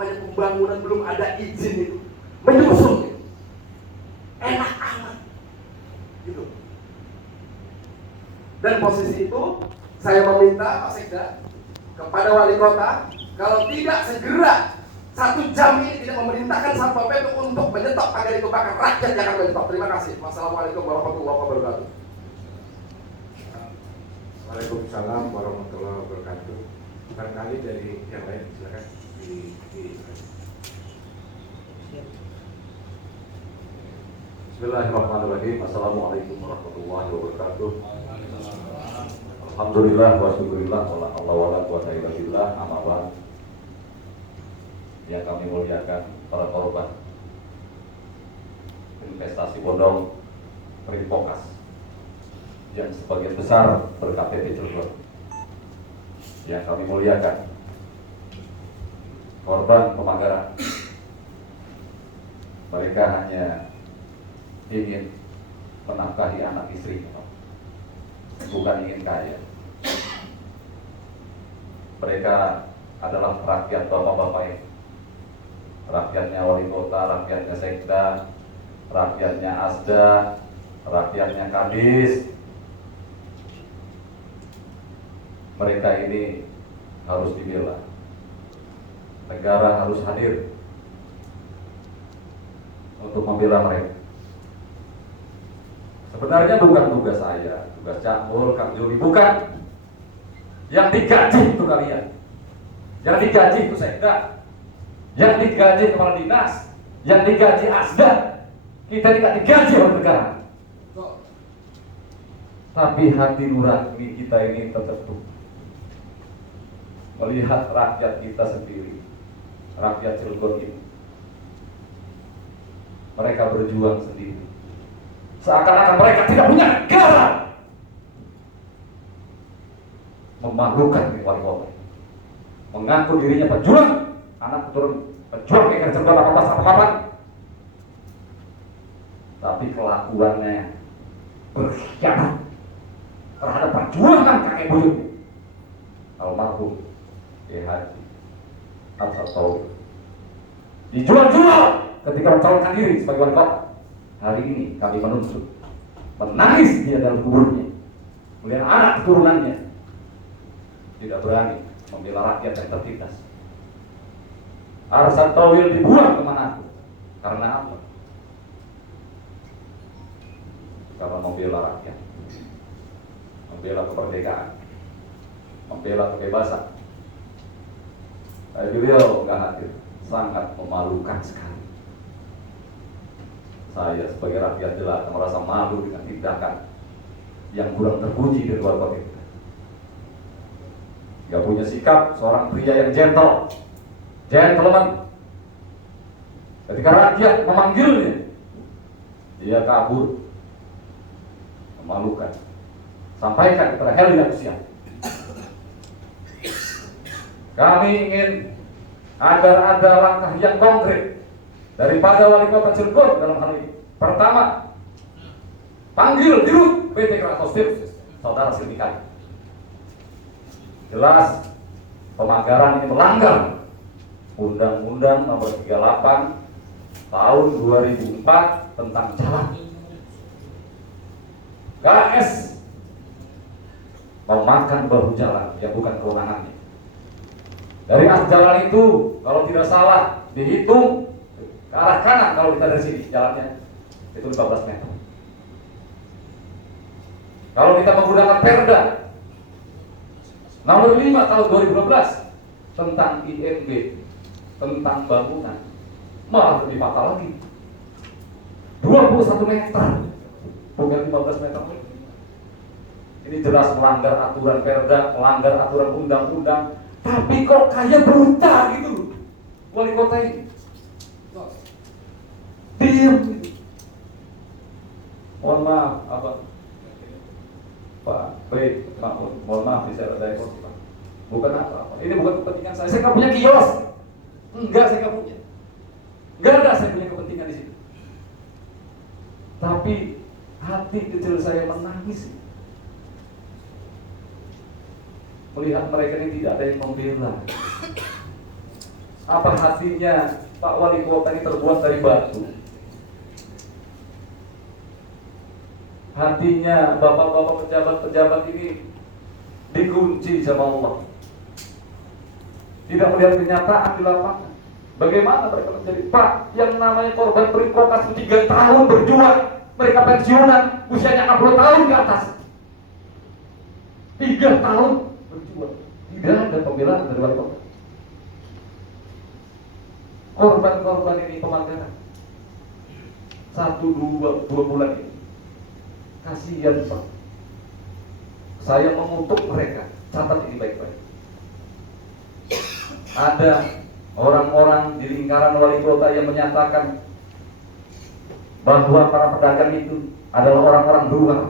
namanya pembangunan belum ada izin itu menyusun, enak amat, gitu. Dan posisi itu saya meminta Pak Sekda kepada wali kota, kalau tidak segera 1 jam ini tidak memerintahkan Satpol PP untuk menyetop agar itu, bahkan rakyat yang akan menyetop. Terima kasih. Wassalamualaikum warahmatullahi wabarakatuh. Waalaikumsalam warahmatullahi wabarakatuh. Barangkali dari yang lain silakan Bismillahirrahmanirrahim. Assalamualaikum warahmatullahi wabarakatuh. Alhamdulillah wa syukurillah wala haula wala quwata illa billah. Amma ba'd. Yang kami muliakan para korban investasi bodong Rimpokas yang sebagian besar ber-KTP Cirebon. Yang kami muliakan korban pemagaran, mereka hanya ingin menafkahi anak istri, bukan ingin kaya. Mereka adalah rakyat bapak-bapak ini, rakyatnya wali kota, rakyatnya sekda, rakyatnya asda, rakyatnya kadis. Mereka ini harus dibela. Negara harus hadir untuk membela mereka. Sebenarnya bukan tugas saya, tugas Cakul, Kang Juli, bukan. Yang digaji itu kalian, yang digaji itu sekda, yang digaji kepala dinas, yang digaji asda. Kita tidak digaji oleh negara. Tapi hati nurani kita ini tertutup melihat rakyat kita sendiri, rakyat Cilegon ini. Mereka berjuang sendiri, seakan-akan mereka tidak punya negara. Memalukan di wali kota, mengaku dirinya pejuang, anak keturunan pejuang PKR Cirebon 1888, tapi kelakuannya berkhianat terhadap perjuangan kakek buyut almarhum Kiai Haji Absar Tauhid. Dijual-jual ketika mencalonkan diri sebagai wali kota. Hari ini kami menuntut, menangis dia dalam kuburnya, melihat anak keturunannya tidak berani membela rakyat yang tertindas. Absar Tauhid dibuang kemana? Karena apa? Karena membela rakyat, membela kemerdekaan, membela kebebasan. Beliau nggak hadir, sangat memalukan sekali. Saya sebagai rakyat jelata merasa malu dengan tindakan yang kurang terpuji dari luar kota. Gak punya sikap seorang pria yang gentleman. Ketika rakyat memanggilnya, dia kabur, memalukan. Sampaikan kepada Heli Agustian, kami ingin agar ada langkah yang konkret daripada wali kota Cirebon dalam hal ini. Pertama, panggil dirut PT Kratos Tirus, saudara Silvikali. Jelas pemagaran ini melanggar Undang-Undang Nomor 38 Tahun 2004 tentang jalan. KS memakan bahu jalan yang bukan kewenangannya. Dari atas jalan itu, kalau tidak salah dihitung ke arah kanan, kalau kita dari sini jalannya itu 15 meter. Kalau kita menggunakan Perda Nomor 5 tahun 2012 tentang IMB, tentang bangunan, malah lebih fatal lagi. 21 meter, bukan 15 meter. Ini jelas melanggar aturan Perda, melanggar aturan undang-undang. Tapi kok kayak brutal gitu wali kota ini. Diam gitu. Mohon maaf, Pak, baik, mohon maaf bisa ada ekor, Pak. Bukan apa-apa. Ini bukan kepentingan saya. Saya nggak punya kios. Enggak, saya nggak punya. Nggak ada saya punya kepentingan di situ. Tapi hati kecil saya menangis melihat mereka ini tidak ada yang membela. Apa hatinya Pak Wali Kota ini terbuat dari batu? Hatinya bapak-bapak pejabat-pejabat ini dikunci sama Allah. Tidak melihat kenyataan di lapangan. Bagaimana mereka menjadi Pak yang namanya korban provokasi 3 tahun berjuang, mereka pensiunan usianya 60 tahun ke atas. 3 tahun berjuang, tidak ada pembelaan dari wali kota. Korban-korban ini pemanggilan 1-2 bulan ini. Kasihan Pak. Saya mengutuk mereka. Catat ini baik-baik. Ada orang-orang di lingkaran wali kota yang menyatakan bahwa para pedagang itu adalah orang-orang luar,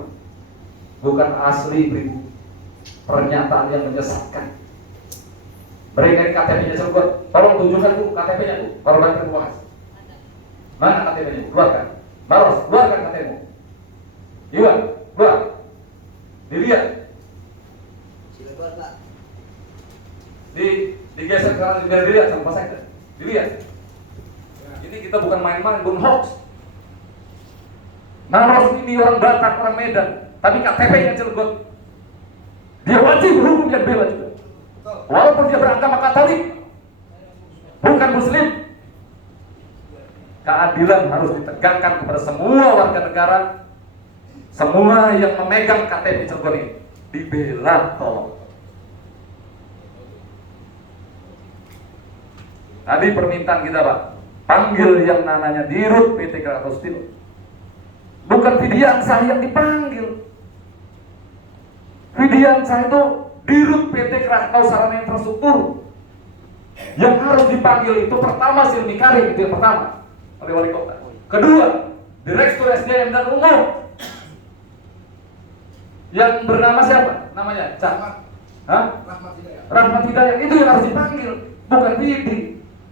bukan asli pribumi. Pernyataan yang menyesatkan. Mereka ini KTP-nya sebut. Tolong tunjukkan tuh KTP-nya tuh. Korban provokasi. Mana KTP-nya? Keluarkan. Maros, keluarkan KTP-mu. Iwan, keluar. Dilihat. Silakan Pak. Digeser ke arah biar dilihat sama Pak Sekda. Dilihat. Ini kita bukan main-main, bukan hoax. Maros ini orang Batak, orang Medan, tapi KTP-nya Cilegon. Dia wajib hukum yang bela juga. Walaupun dia beragama Katolik, bukan Muslim. Keadilan harus ditegakkan kepada semua warga negara, semua yang memegang KTP Cilegon ini. Dibela, tolong. Tadi permintaan kita Pak, panggil yang namanya Dirut PT Krakatau Steel. Bukan Widiansah yang dipanggil. Widiansah itu Dirut PT Krakatau Sarana Infrastruktur. Yang harus dipanggil itu pertama Silmi Karim, itu yang pertama oleh wali kota. Kedua, Direktur SDM dan Umum. Yang bernama siapa? Namanya Cak. Hah? Rahmat Hidayat. Itu yang harus dipanggil, bukan Widi.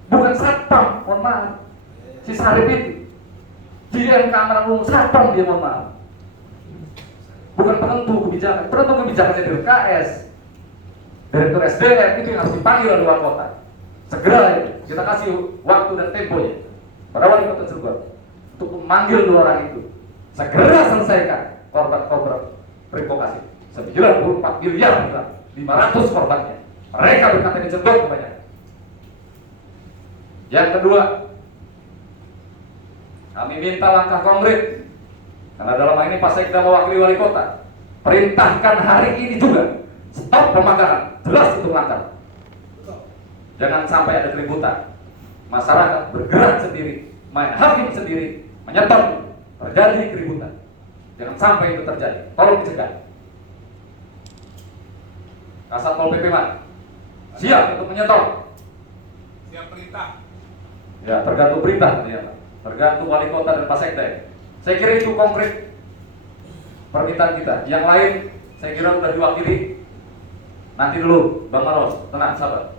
Bukan satpam, mohon maaf. Si Sarip itu GM keamanan umum satpam, dia mohon maaf. Bukan penentu kebijakan. Penentu kebijakannya dari KS, Direktur SDM, itu yang harus dipanggil oleh wali kota. Segera ya, kita kasih waktu dan temponya pada wali kota Cilegon untuk memanggil 2 orang itu. Segera selesaikan korban-korban provokasi 94 miliar, 500 korbannya. Mereka berkata di Cilegon kebanyakan. Yang kedua, kami minta langkah konkret, karena dalam hal ini Pak Sekda mewakili wali kota. Perintahkan hari ini juga stop pemakaran, jelas itu langkah. Jangan sampai ada keributan. Masyarakat bergerak sendiri, main hakim sendiri, menyetop, terjadi keributan. Jangan sampai itu terjadi. Tolong dicegah. Kasat Pol PP Man, siap untuk menyetop. Siap perintah. Ya, tergantung perintah ya, Pak. Tergantung wali kota dan Pak Sekda. Saya kira itu konkret permintaan kita. Yang lain saya kira sudah diwakili. Nanti dulu Bang Maros, tenang, sabar.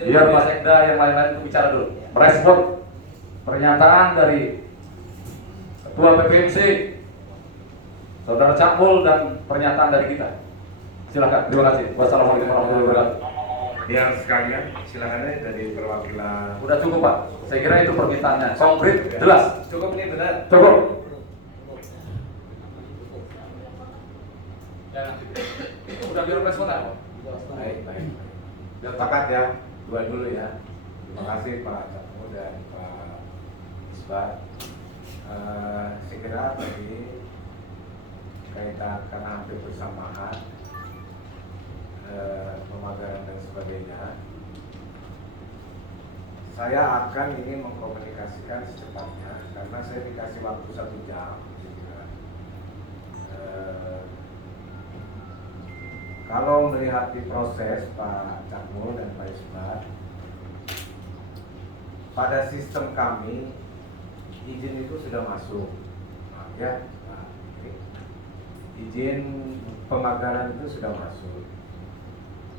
Biar Pak Sekda yang lain-lain itu bicara dulu. Merespon pernyataan dari Ketua PPMC Saudara Cakmul dan pernyataan dari kita. Silakan. Terima kasih. Wassalamualaikum warahmatullahi wabarakatuh. Biar sekalian, silakan aja dari perwakilan. Udah cukup Pak. Saya kira itu permintaannya. Konkret, jelas. Cukup ini benar. Cukup. Ya, udah biar respon Pak. Baik. Biar sepakat ya. Dua dulu ya. Terima kasih Pak Cakmu dan Pak Isbat. Saya kira tadi kaitan karena hampir bersamaan pemagaran dan sebagainya, saya akan ingin mengkomunikasikan secepatnya karena saya dikasih waktu 1 jam. Kalau melihat di proses Pak Cakmul dan Pak Isbat, pada sistem kami izin itu sudah masuk, ya, izin pemagaran itu sudah masuk.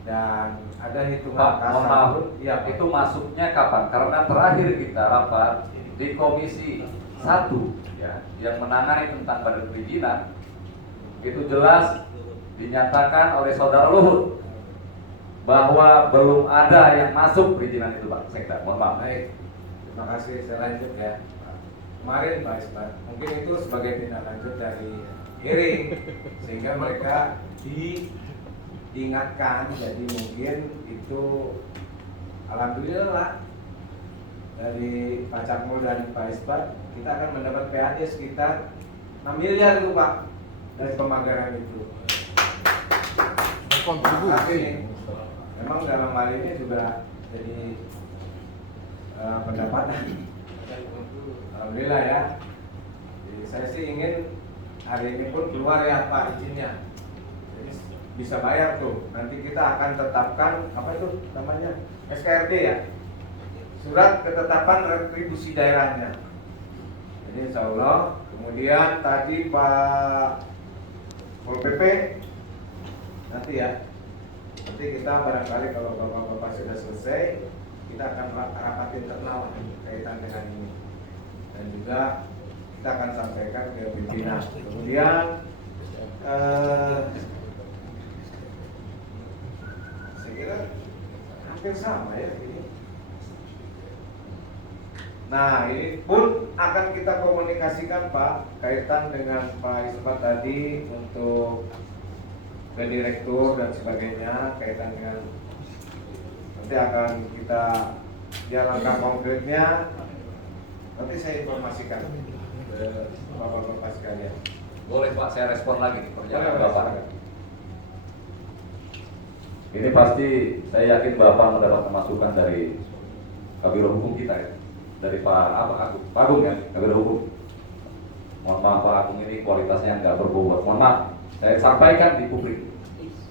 Dan ada hitungan Pak, mohon maaf, ya, itu masuknya kapan? Karena terakhir kita rapat di Komisi 1 ya, yang menangani tentang badan perizinan, itu jelas dinyatakan oleh Saudara Luhut bahwa belum ada yang masuk perizinan itu Pak Sekda. Mohon maaf. Baik, terima kasih. Saya lanjut ya. Kemarin Pak Isbat, mungkin itu sebagai tindak lanjut dari hearing sehingga mereka diingatkan. Jadi mungkin itu alhamdulillah dari Pak Cakmul dan Pak Isbat kita akan mendapat PAD sekitar 6 miliar itu Pak dari pemagaran itu. Tapi memang dalam hal ini juga jadi pendapatan. Alhamdulillah ya. Jadi saya sih ingin hari ini pun keluar ya Pak izinnya. Jadi bisa bayar tuh. Nanti kita akan tetapkan apa itu namanya SKRD ya. Surat ketetapan retribusi daerahnya. Jadi insya Allah. Kemudian tadi Pak Pol PP nanti ya. Nanti kita barangkali kalau bapak-bapak sudah selesai, kita akan rapat internal kaitan dengan ini. Dan juga kita akan sampaikan ke pimpinan. Kemudian saya kira hampir sama ya ini. Nah ini pun akan kita komunikasikan Pak kaitan dengan Pak Isbat tadi untuk ke direktur dan sebagainya kaitan dengan nanti akan kita ya langkah konkretnya nanti saya informasikan ke bapak-bapak sekalian. Boleh Pak, saya respon lagi nih pernyataan Boleh, Bapak. silakan. Ini pasti saya yakin Bapak mendapat masukan dari Kabiro Hukum kita ya. Dari Pak Agung ya, Kabiro Hukum. Mohon maaf Pak Agung ini kualitasnya nggak berbobot. Mohon maaf, saya sampaikan di publik.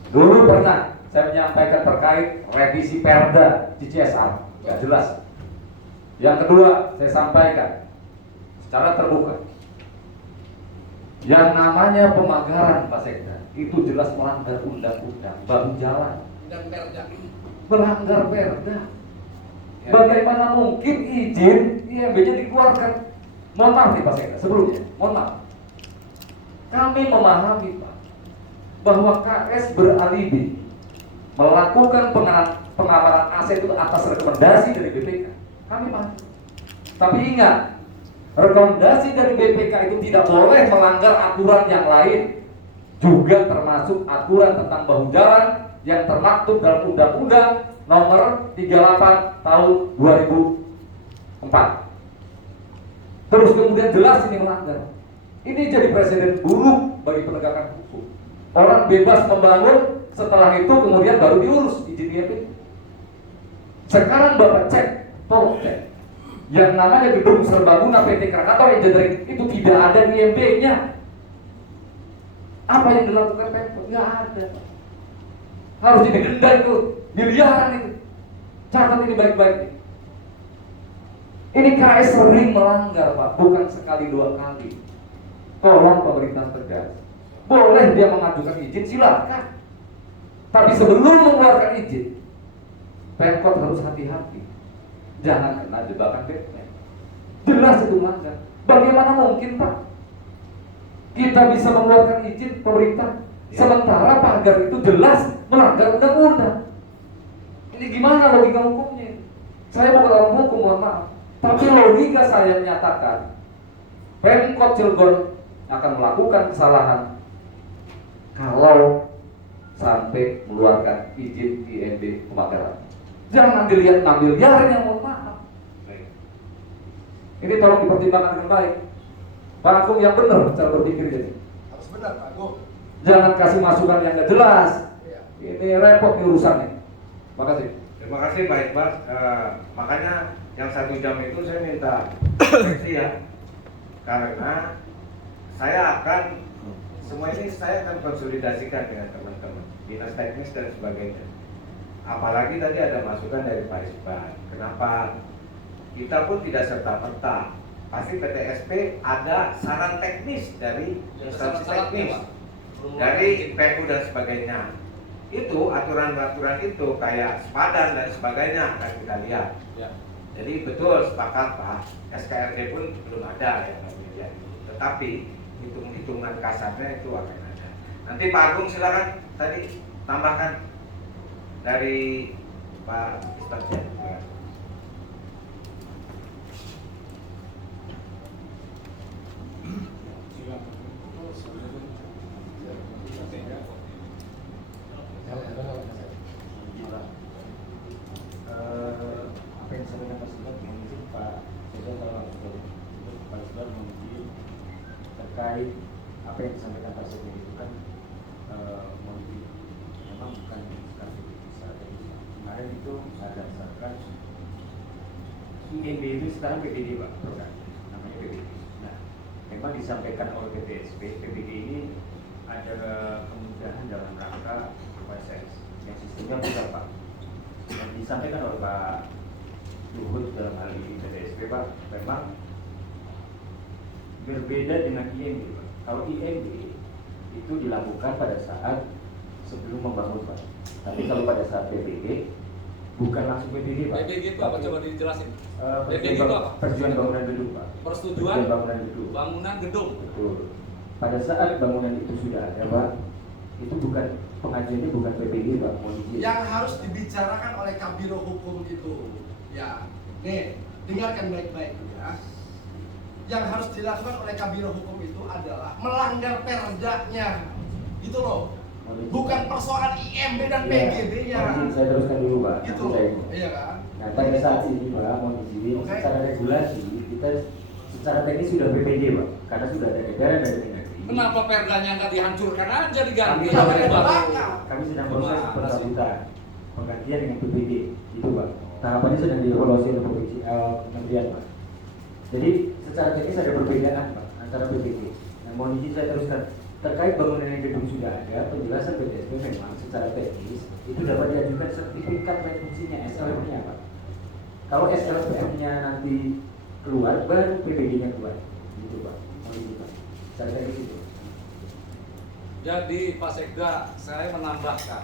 Dulu pernah saya menyampaikan terkait revisi Perda CCSR, nggak jelas. Yang kedua, saya sampaikan secara terbuka. Yang namanya pemagaran Pak Sekda itu jelas melanggar undang-undang bahu jalan. Dan perda. Melanggar Perda. Bagaimana mungkin izin IMB-nya dikeluarkan? Mohon maaf nih Pak Sekda, sebelumnya, mohon maaf. Kami memahami Pak bahwa KS beralibi melakukan pengamanan aset itu atas rekomendasi dari BPK. Kami paham. Tapi ingat, rekomendasi dari BPK itu tidak boleh melanggar aturan yang lain, juga termasuk aturan tentang bahu jalan yang termaktub dalam Undang-Undang Nomor 38 Tahun 2004. Terus kemudian jelas ini melanggar. Ini jadi presiden buruk bagi penegakan hukum. Orang bebas membangun, setelah itu kemudian baru diurus izin IMB. Sekarang Bapak cek, tolong cek. Yang namanya gedung serbaguna PT Krakatau Engineering itu tidak ada IMB-nya. Apa yang dilakukan Pemkot? Nggak ada. Harus didenda itu, miliaran itu. Catat ini baik-baik. Ini KS sering melanggar Pak, bukan sekali dua kali. Tolong pemerintah tegas. Boleh dia mengajukan izin, silakan. Tapi sebelum mengeluarkan izin, Pemkot harus hati-hati. Jangan kena jebakan Batman. Jelas itu melanggar. Bagaimana mungkin Pak kita bisa mengeluarkan izin pemerintah sementara pagar itu jelas melanggar undang-undang? Ini gimana logika hukumnya? Saya bukan orang hukum, mohon maaf. Tapi logika saya menyatakan Pemkot Cilegon akan melakukan kesalahan kalau sampai mengeluarkan izin IMB pemagaran. Jangan dilihat 6 miliarnya, mohon maaf. Ini tolong dipertimbangkan dengan baik. Pak Agung yang benar cara berpikir jadi. Harus benar Pak Agung. Jangan kasih masukan yang nggak jelas. Iya. Ini repot nih urusannya. Makasih. Terima kasih Pak Iqbal. Makanya yang 1 jam itu saya minta refleksi ya, karena saya akan semua ini saya akan konsolidasikan dengan teman-teman dinas teknis dan sebagainya. Apalagi tadi ada masukan dari Pak Isbat. Kenapa kita pun tidak serta-merta? Pasti PTSP ada saran teknis dari instansi teknis, dari PU dan sebagainya. Itu aturan-aturan itu kayak sepadan dan sebagainya akan kita lihat. Ya. Jadi betul sepakat Pak, SKRD pun belum ada yang namanya. Tetapi hitung-hitungan kasarnya itu akan ada. Nanti Pak Agung silakan tadi tambahkan dari Pak Isbat. Apa yang disampaikan Pak Sugeng mungkin Pak Sugeng kalau Pak Sugeng mungkin terkait apa yang disampaikan Pak Sugeng itu kan mungkin memang bukan strategi kemarin itu ada misalkan IMB itu sekarang PBD Pak program namanya PBD. Nah memang disampaikan oleh PTSP PBD ini ada kemudahan dalam rangka OSS yang sistemnya besar Pak. Yang disampaikan oleh Pak Luhut dalam hal ini PTSP Pak, memang berbeda dengan IMB Pak. Kalau IMB itu dilakukan pada saat sebelum membangun Pak. Tapi kalau pada saat PBB bukan langsung PBB Pak. PBG itu apa? Coba dijelasin. PBG Persetujuan itu apa? persetujuan bangunan gedung Pak. Persetujuan Bangunan gedung. bangunan gedung. Betul. Pada saat bangunan itu sudah ada Pak, itu bukan pengajiannya bukan PBG Pak, mohon izin. Yang harus dibicarakan oleh Kabiro Hukum itu, ya, nih, dengarkan baik-baik ya. Yang harus dilakukan oleh Kabiro Hukum itu adalah melanggar perdanya, gitu loh. Bukan persoalan IMB dan PGB-nya. Mohon izin saya teruskan dulu Pak. Gitu Nanti loh, saya- iya kan? Nah pada saat ini Pak, mohon izin, Oke. secara regulasi kita secara teknis sudah PPD Pak, karena sudah ada edaran dari Kemendagri. Kenapa perdanya nggak dihancurkan aja diganti Kami sama Kami yang baru? bakal. Kami sedang proses Gimana pencabutan penggantian dengan PPD, itu Pak. Tahapannya sedang dievaluasi oleh provinsi kementerian Pak. Jadi secara teknis ada perbedaan Pak antara PPD. Nah, mohon izin saya teruskan terkait bangunan yang gedung sudah ada, penjelasan PTSP memang secara teknis itu dapat diajukan sertifikat layak fungsinya SLP-nya Pak. Kalau SLPM-nya nanti keluar, baru PPD-nya keluar, gitu Pak. Mohon izin Pak. Secara teknis itu. Jadi Pak Sekda, saya menambahkan,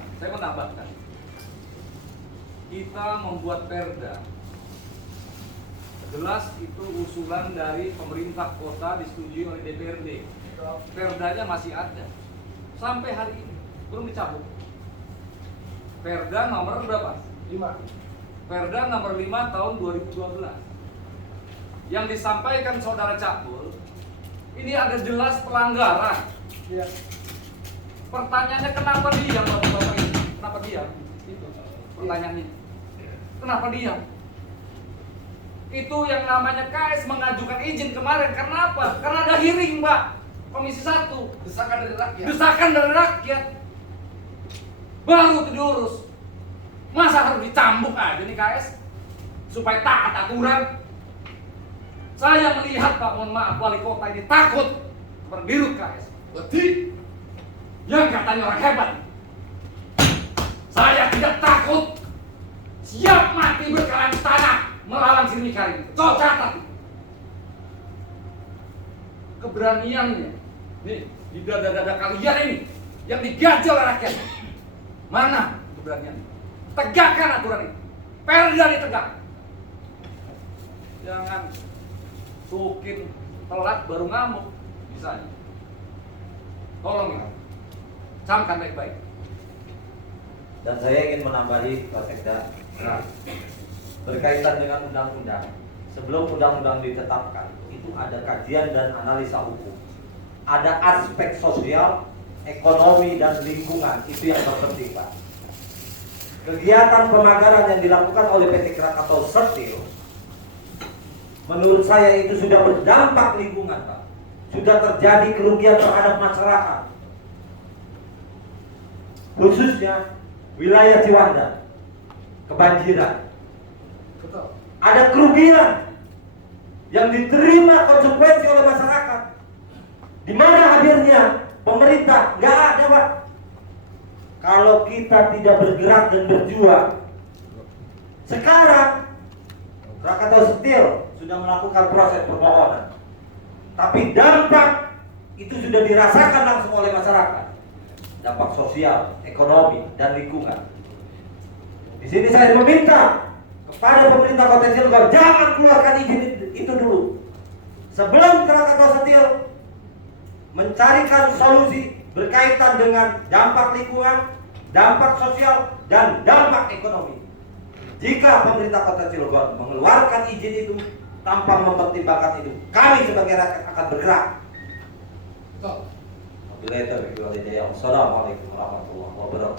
kita membuat perda. Jelas itu usulan dari pemerintah kota disetujui oleh DPRD. Perdanya masih ada sampai hari ini belum dicabut. Perda nomor berapa? 5. Perda nomor 5 tahun 2012 yang disampaikan saudara Cakbul ini ada jelas pelanggaran. Iya. Pertanyaannya kenapa diam Bapak ini? Kenapa diam? Itu pertanyaannya. Kenapa diam? Itu yang namanya KS mengajukan izin kemarin karena apa? Karena ada hearing, Pak. Komisi 1. Desakan dari rakyat. Desakan dari rakyat. Baru itu diurus. Masa harus dicambuk aja nih KS? Supaya taat aturan. Saya melihat Pak, mohon maaf, wali kota ini takut berdirut KS. Letih. Yang katanya orang hebat. Saya tidak takut. Siap mati berkelahi tanah melawan si Mikarin. Kau catat. Keberaniannya. Nih, di dada-dada kalian ini yang digaji oleh rakyat. Mana keberaniannya? Tegakkan aturan ini. Perda ditegak. Jangan sukin telat baru ngamuk. Bisa. Tolong ya. Camkan baik-baik. Dan saya ingin menambahi Pak Sekda berkaitan dengan undang-undang. Sebelum undang-undang ditetapkan, itu ada kajian dan analisa hukum. Ada aspek sosial, ekonomi dan lingkungan, itu yang terpenting Pak. Kegiatan pemagaran yang dilakukan oleh PT Krakatau Steel, menurut saya itu sudah berdampak lingkungan Pak. Sudah terjadi kerugian terhadap masyarakat. Khususnya wilayah Ciwandan kebanjiran. Betul. Ada kerugian yang diterima konsekuensi oleh masyarakat. Di mana hadirnya pemerintah? Nggak ada Pak. Kalau kita tidak bergerak dan berjuang, sekarang Krakatau Steel sudah melakukan proses permohonan, tapi dampak itu sudah dirasakan langsung oleh masyarakat. Dampak sosial, ekonomi, dan lingkungan. Di sini saya meminta kepada pemerintah Kota Cilegon jangan keluarkan izin itu dulu. Sebelum Krakatau Steel mencarikan solusi berkaitan dengan dampak lingkungan, dampak sosial, dan dampak ekonomi. Jika pemerintah Kota Cilegon mengeluarkan izin itu tanpa mempertimbangkan itu, kami sebagai rakyat akan bergerak. Betul. Wabillahi taufiq wal hidayah. Wassalamualaikum warahmatullahi wabarakatuh.